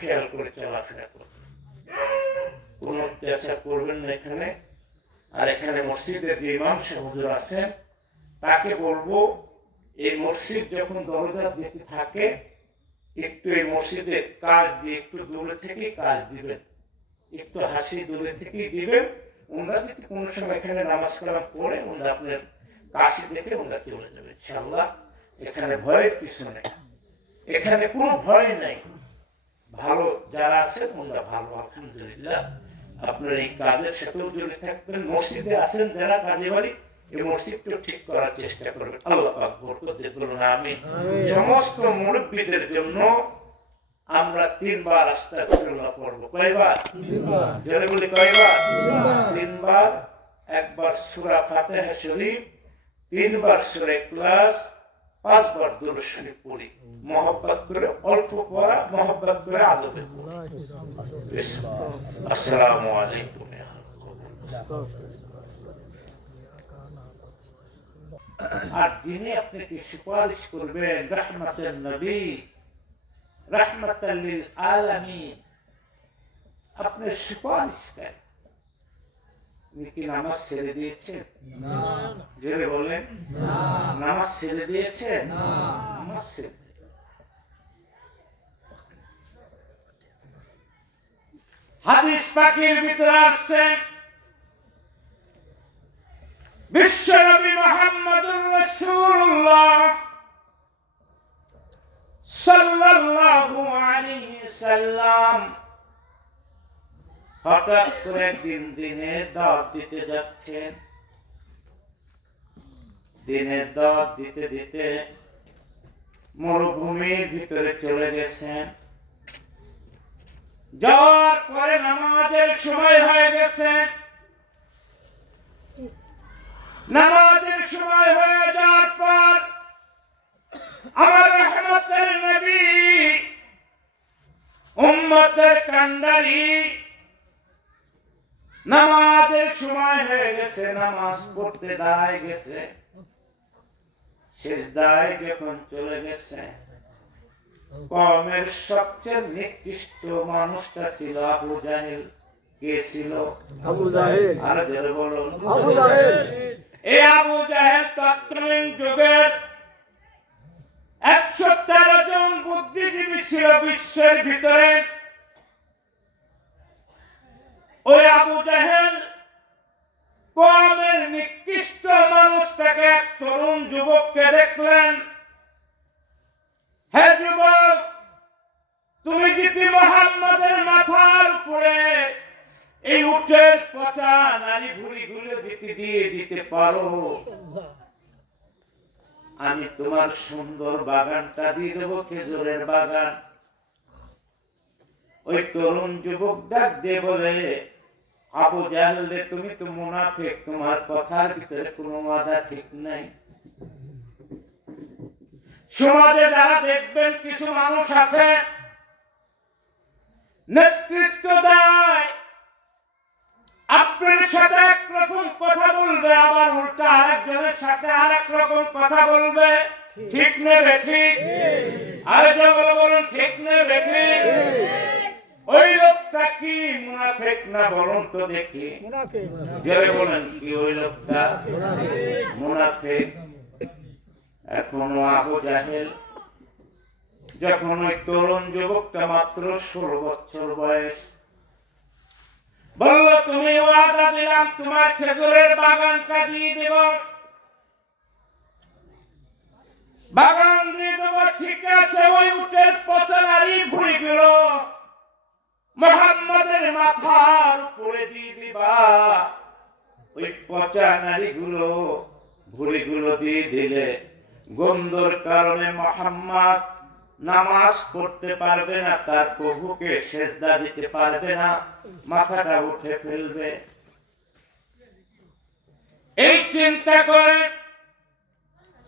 খেয়াল করে চলাফেরা করবেন কোনো অত্যাচার করবেন না এখানে। আর এখানে মসজিদের যে ইমাম হুজুর আছেন, তাকে বলব, এই মসজিদ যখন দরজা দিতে থাকে, একটু এই মসজিদের কাজ দিয়ে একটু দূরে থেকে কাজ দিবেন। একটু হাসি দূরে থেকেই দিবেন। ওনারা যদি কোনো সময় এখানে নামাজ কালাম করে ওনারা আপনার কাশি দেখে ওনারা চলে যাবে ইনশাল্লাহ এখানে ভয়ের কিছু নেই। এখানে কোনো ভয় নাই। ভালো যারা আছেন ওনারা ভালো আলহামদুলিল্লাহ। আপনার এই কাজের সাথেও জড়িত থাকবেন মসজিদে আছেন যারা কাজে বাড়ি এই মসজিদটা ঠিক করার চেষ্টা করবেন। আল্লাহ পাক বরকত দিয়ে বলুন আমি সমস্ত মুরব্বীদের জন্য আমরা তিনবার আস্তাগফিরুল্লাহ পড়ব। কয়বার? জোরে বলি কয়বার? তিনবার। একবার সূরা ফাতিহা শরীফ তিনবার সূরা ইখলাস পাঁচবার দুরূদ শরীফ পড়ি, মহব্বত করে, অল্প পড়া, মহব্বত করে আদবে পড়ি। আসসালামু আলাইকুম আর যিনি আপনাকে সুপারিশ করবেন? রহমতের নবী রহমতাল্লিল আলামিন। আপনার সুপারিশ করেন। কি নামাজ ছেড়ে দিয়েছেন জোরে বলেন নামাজ ছেড়ে দিয়েছেন নামাজ ছেড়ে হাদিস পাখির ভিতরে আসছেন বিশ্বনবী মোহাম্মদুর রাসূলুল্লাহ সাল্লাল্লাহু আলাইহি সাল্লাম। হঠাৎ করে দিন দিনে দাওয়াত দিতে যাচ্ছেন দিনের দাওয়াত দিতে দিতে মরুভূমির ভিতরে চলে গেছেন যাওয়ার পরে নামাজের সময় হয়ে গেছে। নামাজের সময় হয়ে যাওয়ার পর আমার রহমতের নবী উম্মতের কান্ডারি নামাজের সময় হয়ে গেছে নামাজ পড়তে দাঁড়ায় গেছে। শেষ দায় যখন চলে গেছে কমের সবচেয়ে নিকৃষ্ট মানুষটা ছিল আবু জাহেল। কে ছিল? আবু জাহেল। আর বলুন আবু জাহেল। এই আবু জাহেল তৎকালীন যুগের একশো তেরো জন বুদ্ধিজীবী ছিল বিশ্বের ভিতরে। ওই আবু জাহেল কমের নিকৃষ্ট মানুষটাকে এক তরুণ যুবককে দেখলেন। হে যুবক, তুমি যদি মোহাম্মদের মাথার উপরে এই উটের পচা নারী ভুড়ি গুলো দিতে দিয়ে দিতে পারো, আমি তোমার সুন্দর বাগানটা দিয়ে দেবো, খেজুরের বাগান। ওই তরুণ যুবক ডাক দিয়ে বলে আবু জাহলে তুমি তো মুনাফিক, তোমার কথার ভিতরে কোনো বাধা ঠিক নাই। সমাজে যারা দেখবেন কিছু মানুষ আছে, নেতৃত্ব দেয়। আপনার সাথে একরকম কথা বলবে, আবার উল্টা আরেকজনের সাথে আরেক রকম কথা বলবে। ঠিক নেবে ঠিক? আরেকজন বলে বলুন, ঠিক নেবে ঠিক? ওই লোকটা কি? মুনাফেক না বলুন তো দেখি। জোরে বলেন কি ওই লোকটা? মুনাফেক। এখনও আবু জাহেল যখন ওই তরুণ যুবকটা মাত্র ষোলো বছর বয়স বলল তুমি ওয়াদা দিলাম তোমার খেজুরের বাগানটা দিয়ে দেব। বাগান দিয়ে দেবো ঠিক আছে ওই উটের পচনারি ভুড়ি গুলো মোহাম্মদের মাথার উপরে দিয়ে দিবা। ওই পচা নারী গুলো ভুড়ি গুলো দিয়ে দিলে গন্ধর কারণে মোহাম্মদ নামাজ পড়তে পারবে না, তার প্রভুকে সেজদা দিতে পারবে না, মাথাটা উঠে ফেলবে। এই চিন্তা করে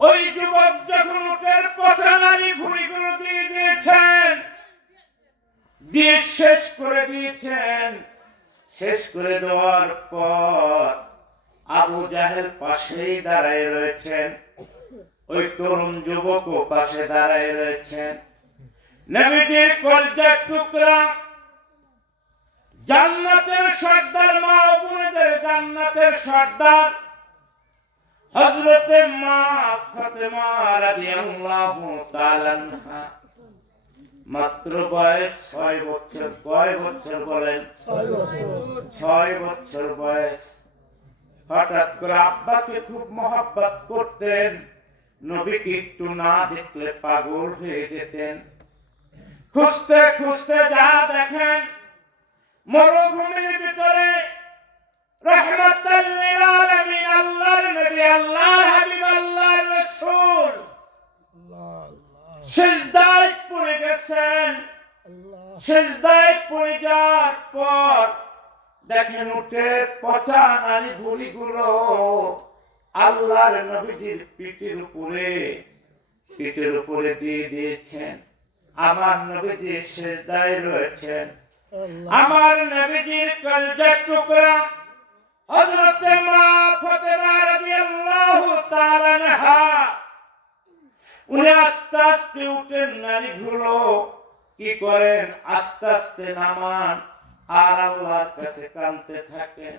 ওই যুবক যখন উঠের পচা নারী ভুড়িগুলো দিয়ে দিয়েছেন দিয়ে শেষ করে দিয়েছেন। শেষ করে দেওয়ার পর আবু জাহেল পাশেই দাঁড়ায় রয়েছেন। ওই তরুণ যুবকও পাশে দাঁড়ায় রয়েছেন। নবীজির কলজার টুকরা জান্নাতের সর্দার, মা বোনেদের জান্নাতের সর্দার। হযরতে মা ফাতেমা রাদিয়াল্লাহু তাআলা মাত্র বয়স ছয় বছর কয় বছর বলেন? ছয় বছর। বয়স। হঠাৎ করে আব্বাকে খুব মহাব্বত করতেন। নবীকে একটু না দেখলে পাগল হয়ে যেতেন। খুঁজতে খুঁজতে যা দেখেন মরুভূমির ভিতরে রহমতাল লিল আলামিন আল্লাহর নবী আল্লাহর হাবিব আল্লাহর রাসূল। সিজদায় পড়ে গেছেন। সিজদায় পড়ে যাওয়ার পর দেখেন উঠে পচা নারী ভুড়িগুলো আল্লাহর নবীজির পিঠের উপরে পিঠের উপরে দিয়ে দিয়েছেন। আমার নবীজি সিজদায় রয়েছেন। আমার নবীজির কলজার টুকরা হযরত মা ফাতেমা রাদিয়াল্লাহু তাআলা আনহা উনি আস্তে আস্তে উঠেন নারীগুলো। কি করেন? আস্তে আস্তে নামান। আর আল্লাহর কাছে কানতে থাকেন।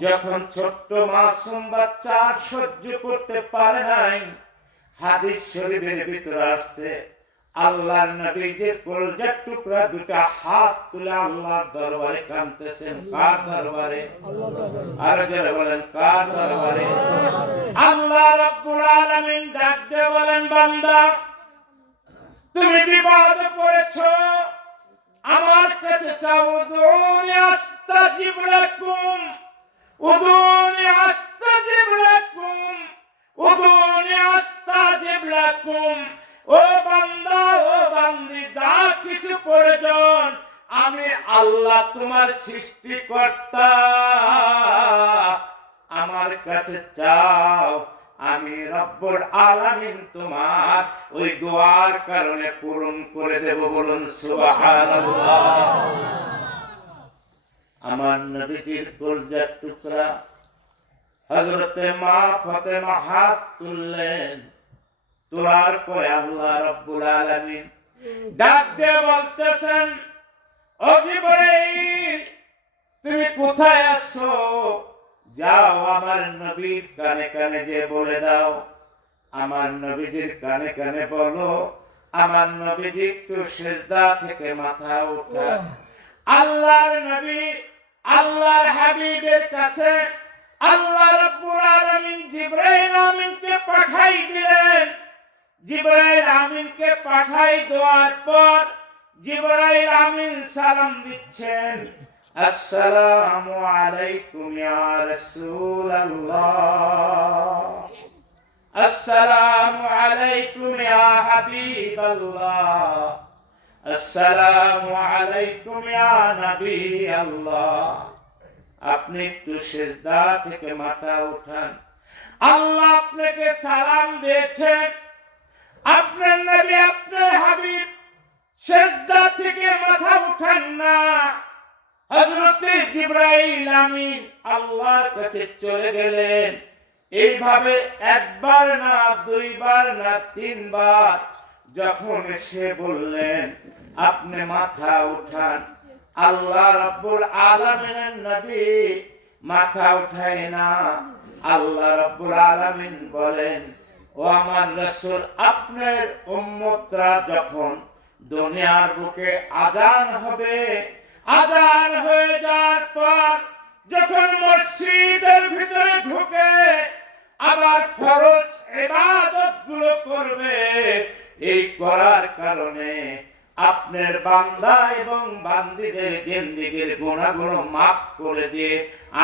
যখন ছোট্ট মাসুম বাচ্চা সহ্য করতে পারে নাই হাদিস শরীফের ভিতরে আসছে আল্লাহর টুকরা হাত তুলে আল্লাহর দরবারে কানতেছেন কার দরবারে? আর যারা বলেন, কার দরবারে? আল্লাহ আলামিন ডাক দিয়ে বলেন, বান্দা, তুমি বিপদে পড়েছো। আমার কাছে চাও, উদুনি আস্তাজিব লাকুম উদুনি আস্তাজিব লাকুম উদুনি আস্তাজিব লাকুম ও বান্দা, ও বান্দি, যা কিছু প্রয়োজন, আমি আল্লাহ তোমার সৃষ্টিকর্তা। আমার কাছে চাও, আমি রব্বুল আলামিন তোমার ওই দোয়ার কারণে পূরণ করে দেব বলুন, সুবহানাল্লাহ। আমার নবীজির কলজার টুকরা হযরতে মা ফাতেমা হাত তুললেন। তোলার পরে আল্লাহ রব্বুল আলামিন ডাক দিয়ে বলতেছেন ও জিবরাইল তুমি কোথায় আছো? যাও আমার নবীর কানে কানে যে বলে দাও। আমার নবীজির কানে কানে বলো আমার নবীজি একটু সেজদা থেকে মাথা উঠা আল্লাহর নবী আল্লাহর হাবিবের কাছে আল্লাহ রাব্বুল আলামিন জিবরাইল আমিনকে পাঠাই দিলেন। জিবরাইল আমিনকে পাঠাই দেওয়ার পর জিবরাইল আমিন সালাম দিচ্ছেন। আসসালামু আলাইকুম ইয়া রাসূলুল্লাহ। আসসালামু আলাইকুম ইয়া হাবিবাল্লাহ। আসসালামু আলাইকুম ইয়া নবী আল্লাহ আপনি একটু সেজদা থেকে মাথা উঠান। আল্লাহ আপনাকে সালাম দিয়েছেন। আপনার নবী আপনার হাবিব সেজদা থেকে মাথা উঠান না। আল্লাহর কাছে চলে গেলেন। এইভাবে একবার না, দুইবার না, তিনবার যখন সে বললেন, আপনি মাথা উঠান। আল্লাহ রাব্বুল আলামিনের নবী মাথা উঠায় না। আল্লাহ রাব্বুল আলামিন বলেন ও আমার রসুল, আপনার উম্মতরা যখন দুনিয়ার বুকে আজান হবে, আজান হয়ে যাওয়ার পর যখন মসজিদের ভিতরে ঢুকে আবার ফরজ ইবাদতগুলো করবে, এই করার কারণে আপনার বান্দা এবং বান্দিদের জিন্দিগির গুণাগুলো মাফ করে দিয়ে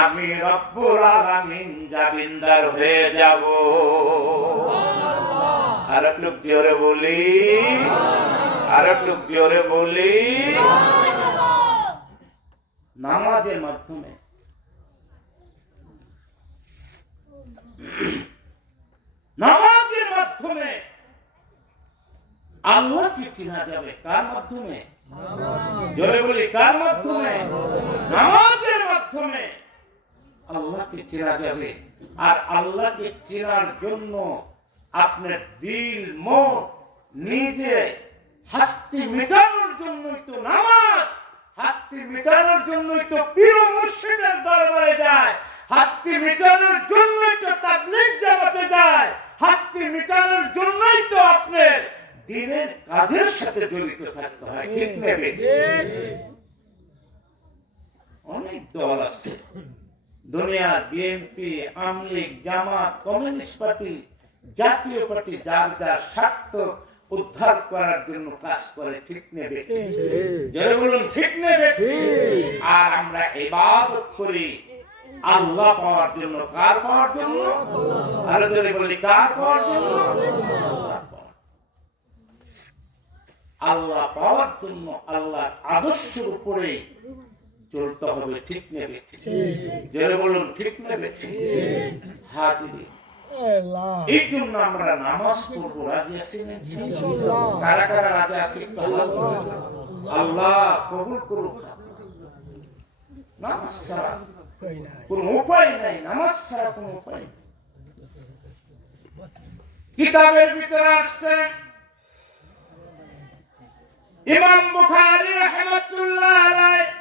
আমি রব্বুল আলামিন জাবিন্দার হয়ে যাব। আর একটু জোরে বলি, আর একটু জোরে বলি। নামাজের মাধ্যমে নামাজের মাধ্যমে আল্লাহকে চেনা যাবে। কার মাধ্যমে? জোরে বলি কার মাধ্যমে? নামাজের মাধ্যমে। আল্লাহকে চেনা যাবে। আর আল্লাহকে চেনার জন্য আপনার দিল মন নিজে হাস্তি মেটানোর জন্যই তো নামাজ। হাস্তি মেটানোর জন্যই তো প্রিয় মুর্শিদের দরবারে যায়। হাস্তি মেটানোর জন্যই তো তাবলিগ জামাতে যায়। হাস্তি মেটানোর জন্যই তো আপনার দিনের কাজের সাথে জড়িত থাকতে হয়। ঠিক নেবে অনেক দল আছে। দুনিয়ার BNP Awami League Jamaat communist party Jatiya party যার যার স্বার্থ উদ্ধার করার জন্য কাজ করে ঠিক নেবে যারা বলুন ঠিক নেবে আর আমরা ইবাদত করি। আল্লাহ পাওয়ার জন্য কার পাওয়ার জন্য? আর যদি বলি কার পাওয়ার জন্য? আল্লাহ পাওয়ার। জন্য আল্লাহর আদর্শের উপরে চলতে হবে ঠিক নেবে? ঠিক বলুন ঠিক নেবে? হাজিরি। এই জন্য আমরা নামাজ পড়ব রাজি আছি কারা কারা রাজি আছি। আল্লাহ কবুল করুক। নামাজ ছাড়া কোন উপায় নাই নামাজ ছাড়া কোন উপায় নেই। কিতাবের ভিতরে আসছে ইমাম বুখারী রাহমাতুল্লাহ আলাইহি।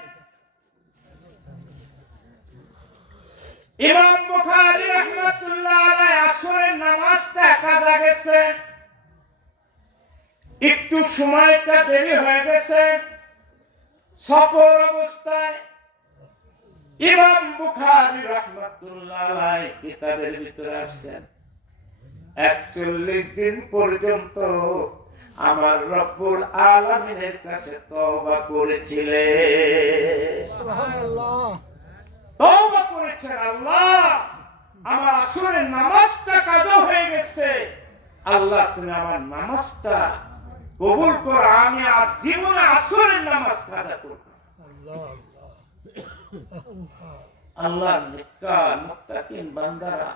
ইমাম বুখারী রাহমাতুল্লাহ আলাইহি আসরের নামাজটা কাজা গেছে একটু সময়টা দেরি হয়ে গেছে। সফর অবস্থায় ইমাম বুখারী রাহমাতুল্লাহ আলাইহি কিতাবের ভিতরে আসছেন। একচল্লিশ দিন পর্যন্ত আমার রব্বুল আলামিনের কাছে তওবা করেছিলেন তওবা করেছেন আল্লাহ। আমার আসরের নামাজটা কাজা হয়ে গেছে। আল্লাহ তুমি আমার নামাজটা কবুল কর। আমি আর জীবনে আসরের নামাজ কাজা করব আল্লাহ নেককার মুত্তাকিন বান্দারা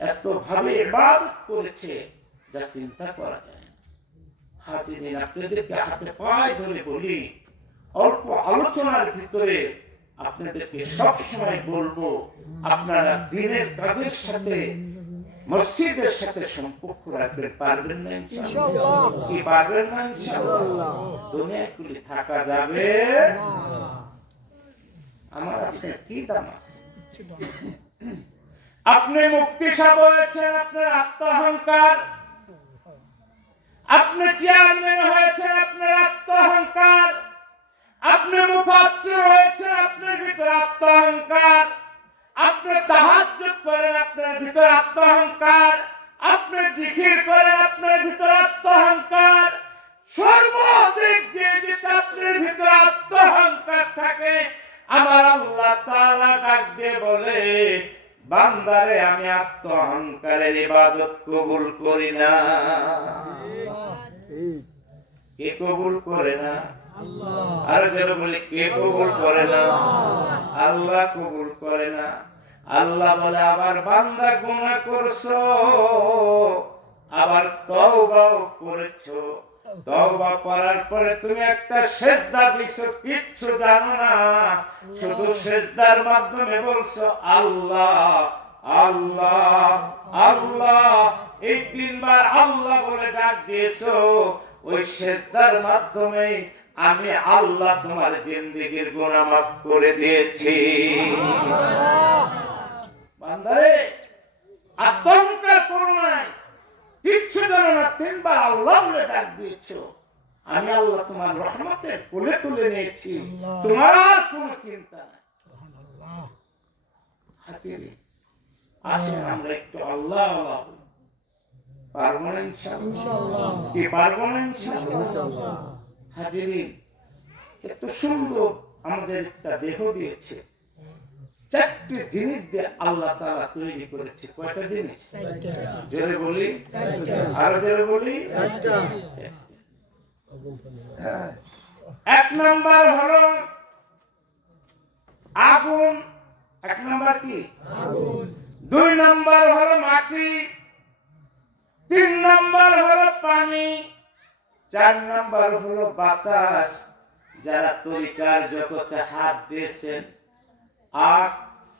এত ভাবে ইবাদত করেছে যা চিন্তা করা যায় হাজিরিন আপনাদেরকে হাতে পায়ে ধরে বলি অল্প আলোচনার ভিতরে আপনাদেরকে সব সময় বলব আপনারা দিনের কাজের সাথে মসজিদের সাথে সম্পর্ক রাখবেন পারবেন না ইনশাআল্লাহ। কি পারবেন না ইনশাআল্লাহ? থাকা যাবে আমার আপনার কি দাম আছে? আপনি মুক্তি হয়েছেন আপনার আত্মহংকার আপনি চেয়ারম্যান হয়েছেন, আপনার আত্মহংকার। আপনি মুফাসসির হয়েছেন, আপনার ভিতর আত্মহংকার। আপনি তাহাজ্জুদ করেন, আপনার ভিতর আত্মহংকার। আপনি জিকির করেন, আপনার ভিতর আত্মহংকার। সর্বাধিক যে যেটা আপনার ভিতর আত্মহংকার থাকে, আমার আল্লাহ তাআলা ডাক দিয়ে বলে বান্দারে আমি আত্মহংকারের ইবাদত কবুল করি না। কে কবুল করে না? আর বলি কে কবুল করে না? আল্লাহ। কবুল করে না। আল্লাহ বলে আবার বান্দা গুনাহ করছ আবার তওবাও করেছ। করার পরে তুমি একটা সেজদা দিছো কিচ্ছু জানো না। শুধু সেজদার মাধ্যমে বলছো আল্লাহ আল্লাহ আল্লাহ। এই তিনবার আল্লাহ বলে ডাক দিয়েছ ওই সেজদার মাধ্যমে আমি আল্লাহ তোমার জিন্দিগির মাফ করে দিয়েছি। বান্দারে আতঙ্কার করো নাই কিচ্ছু না তিনবার আল্লাহ বলে ডাক দিয়েছ। আমি আল্লাহ তোমার রহমতের কোলে তুলে নিয়েছি। তোমার আর কোনো চিন্তা নাই। আসেন আমরা একটু আল্লাহ আল্লাহ পারব না ইনশাআল্লাহ? কি পারব না ইনশাআল্লাহ? হাজিরিন এত সুন্দর আমাদের একটা দেহ দিয়েছে। চারটি জিনিস দিয়ে আল্লাহ তাআলা তৈরি করেছে। কয়টা জিনিস? জোরে বলি। আরও জোরে বলি। এক নাম্বার হলো আগুন। এক নাম্বার কি? দুই নাম্বার হলো মাটি। তিন নাম্বার হলো পানি। চার নাম্বার হলো বাতাস। যারা তরিকার জগতে হাত দিয়েছেন আখ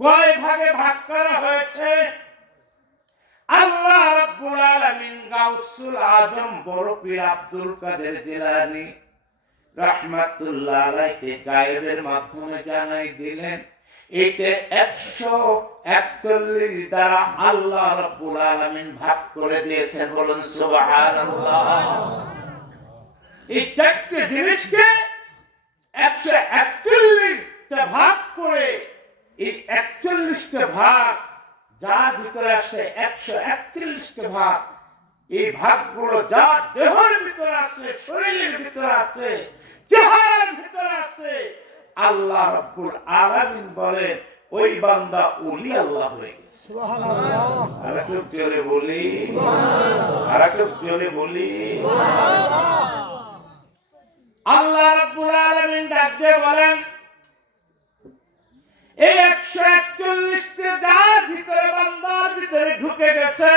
কয় ভাগে ভাগ করা হয়েছে? আল্লাহ রাব্বুল আলামিন গাউসুল আজম বরফি আব্দুল কাদের রাহমাতুল্লাহ মাধ্যমে জানাই দিলেন এটা একশো একচল্লিশ দ্বারা আল্লাহ রাব্বুল আলামিন ভাগ করে দিয়েছেন। বলুন সুবহানাল্লাহ। এই চারটি জিনিসকে একশো একচল্লিশটা ভাগ করে এই একচল্লিশটা ভাগ যার ভিতরে আসে একশো একচল্লিশটা ভাগ এই ভাগগুলো যা দেহের ভিতরে আছে শরীরের ভিতরে আছে চেহারার ভিতরে আছে আল্লাহ রব্বুল আলামিন বলেন ওই বান্দা উলি আল্লাহ হয়ে গেছে। আর একটু জোরে বলি। আর একটু জোরে বলি। আল্লাহ রাব্বুল আলামিন ডাক দিয়ে বলেন এই একশো একচল্লিশটি যার ভিতরে বান্দার ভিতরে ঢুকে গেছে।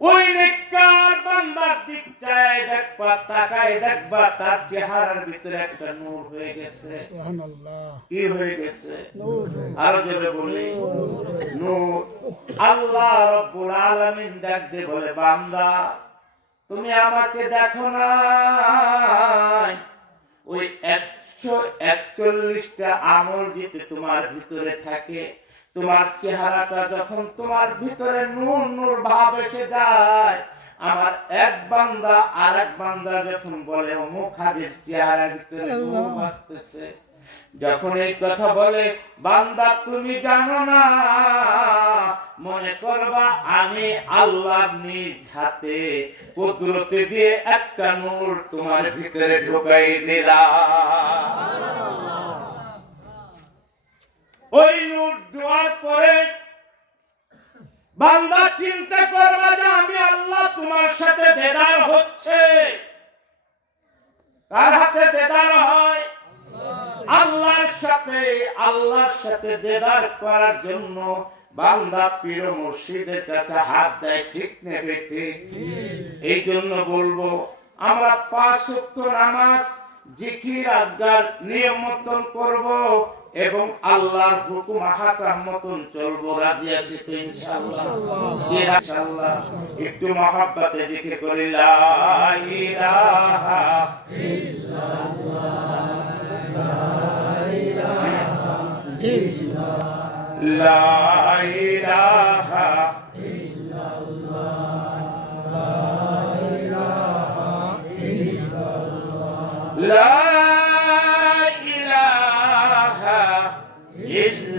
ওই নেককার বান্দার দিক চায় দেখবা তাকায় দেখবা তার চেহারার ভিতরে একটা নূর হয়ে গেছে। কি হয়ে গেছে? আরও জোরে বলি। নূর। আল্লাহ রব্বুল আলামিন ডাক বলে বান্দা তুমি আমাকে দেখো না ওই একশো একচল্লিশটা আমল যেতে তোমার ভিতরে থাকে তোমার চেহারাটা যখন তোমার ভিতরে নূর নূর ভাব এসে যায় আমার এক বান্দা আর এক বান্দা যখন বলে অমুক হাজির চেহারার ভিতরে নূর ভাসতেছে যখন এই কথা বলে বান্দা তুমি জানো না মনে করবা আমি আল্লাহ নিজ হাতে কুদরতে দিয়ে একটা নূর তোমার ভিতরে ঢুকাই দিলাম। ওই নূর দেওয়ার পরে বান্দা চিন্তা করবা যে আমি আল্লাহ তোমার সাথে দেদার হচ্ছে। কার হাতে দেদার হয়? আল্লাহর সাথে আল্লাহর সাথে দেদার করার জন্য বান্দা পীর মুর্শিদের কাছে হাত দেয়, ঠিক নেবে ঠিক? এই জন্য বলব, আমরা পাঁচ ওয়াক্ত নামাজ, জিকির, আজগার নিয়ম মতন করব। এবং আল্লাহর হুকুম আহাকাম মতন চলবো রাজি আছি তো ইনশাআল্লাহ। একটু মহাব্বতে জিকির করি love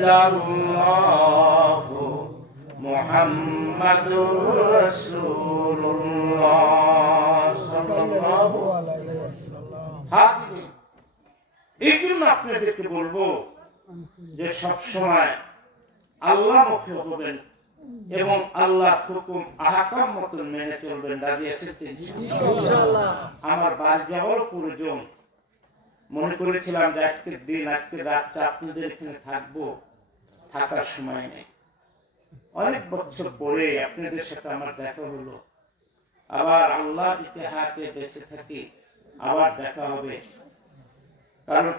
ইল্লাল্লাহ মুহাম্মাদুর রাসূলুল্লাহ সাল্লাল্লাহু আলাইহি ওয়াসাল্লাম হাজির এই জন্য আপনাদেরকে বলব যে সব সময় আল্লাহ মুখে হবেন এবং আল্লাহ হুকুম আহকাম মতন মেনে চলবেন রাজি আছেন আমার বাড়ি যাওয়ার প্রয়োজন। মনে করেছিলাম যে আজকের দিন আজকে রাতটা আপনাদের এখানে থাকব। থাকার সময় নেই। অনেক বছর পরে আপনাদের সাথে আমার দেখা হলো। আবার আল্লাহ ইতিহাসে বেঁচে থাকি আবার দেখা হবে। কারণ